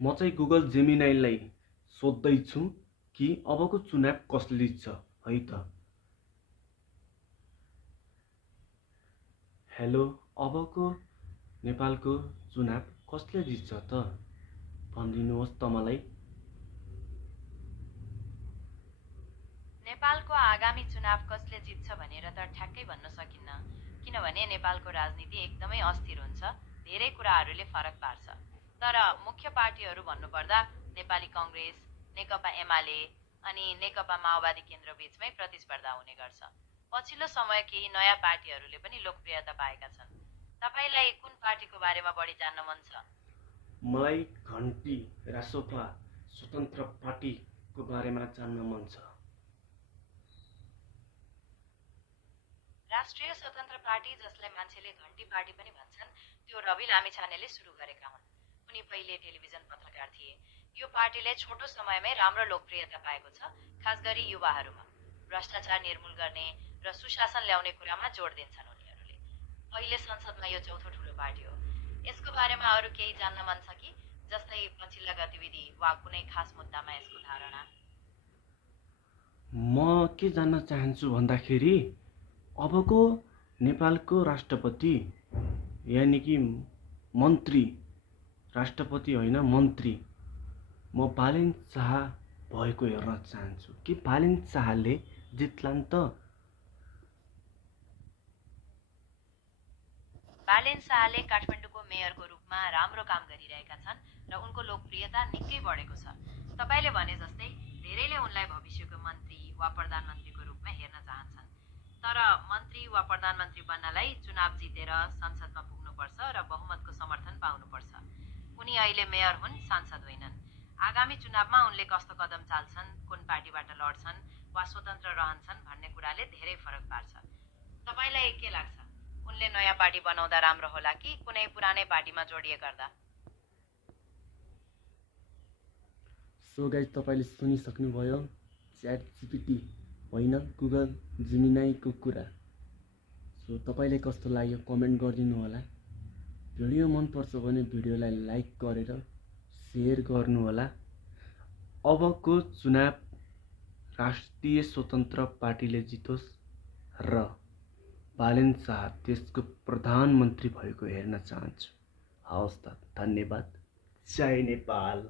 म चाहिँ गुगल जेमिनाईलाई सोध्दैछु कि अबको चुनाव कसले जित्छ है त। हेलो, अबको नेपालको चुनाव कसले जित्छ त भनिदिनुहोस् त मलाई। नेपालको आगामी चुनाव कसले जित्छ भनेर त ठ्याक्कै भन्न सकिन्न, किनभने नेपालको राजनीति एकदमै अस्थिर हुन्छ, धेरै कुराहरूले फरक पार्छ। तर मुख्य पार्टीहरू भन्नुपर्दा नेपाली कङ्ग्रेस, नेकपा एमाले अनि नेकपा माओवादी केन्द्र बीचमै प्रतिस्पर्धा हुने गर्छ। पछिल्लो समय केही नयाँ पार्टीहरूले पनि लोकप्रियता पाएका छन्। तपाईँलाई कुन पार्टीको बारेमा बढी जान्न मन छ? मलाई घन्टी रासोपा स्वतन्त्र पार्टीको बारेमा जान्न मन छ। राष्ट्रिय स्वतन्त्र पार्टी, जसलाई मान्छेले घन्टी पार्टी पनि भन्छन्, त्यो रवि लामिछानेले सुरु गरेका हुन्। उनी पहिले टेलिभिजन पत्रकार थिए। यो पार्टीले छोटो समयमै राम्रो लोकप्रियता पाएको छ, खास गरी युवाहरूमा। भ्रष्टाचार निर्मूल गर्ने र सुशासन ल्याउने कुरामा जोड दिन्छन् उनीहरूले। अहिले संसदमा यो चौथो ठुलो पार्टी हो। यसको बारेमा अरू केही जान्न मन छ कि, जस्तै पछिल्ला गतिविधि वा कुनै खास मुद्दामा यसको धारणा? म के जान्न चाहन्छु भन्दाखेरि अबको नेपालको राष्ट्रपति यानि कि मन्त्री, राष्ट्रपति होइन मन्त्री, म बालेन शाह भएको हेर्न चाहन्छु कि बालेन शाहले जित्लान् त। बालेन शाहले काठमाडौँको मेयरको रूपमा राम्रो काम गरिरहेका छन् र उनको लोकप्रियता निकै बढेको छ। तपाईँले भने जस्तै धेरैले उनलाई भविष्यको मन्त्री वा प्रधानमन्त्रीको रूपमा हेर्न चाहन्छन्। तर मन्त्री वा प्रधानमन्त्री बन्नलाई चुनाव जितेर संसदमा पुग्नुपर्छ र बहुमतको समर्थन पाउनुपर्छ। उनी अहिले मेयर हुन्, सांसद होइनन्। आगामी चुनावमा उनले कस्तो कदम चाल्छन्, कुन पार्टीबाट लड्छन् वा स्वतन्त्र रहन्छन् भन्ने कुराले धेरै फरक पार्छ। तपाईँलाई के लाग्छ, उनले नयाँ पार्टी बनाउँदा राम्रो होला कि कुनै पुरानै पार्टीमा जोडिए गर्दा? सो गाइस, तपाईँले सुनिसक्नुभयो च्याट जिपिटी होइन गुगल जेमिनाईको कुरा। सो तपाईँलाई कस्तो लाग्यो कमेन्ट गरिदिनु होला। भिडियो मनपर्छ भने भिडियोलाई लाइक गरेर सेयर गर्नुहोला। अबको चुनाव राष्ट्रिय स्वतन्त्र पार्टीले जितोस् र बालेन शाह देशको प्रधानमन्त्री भएको हेर्न चाहन्छु। हवस् त, धन्यवाद। जय नेपाल।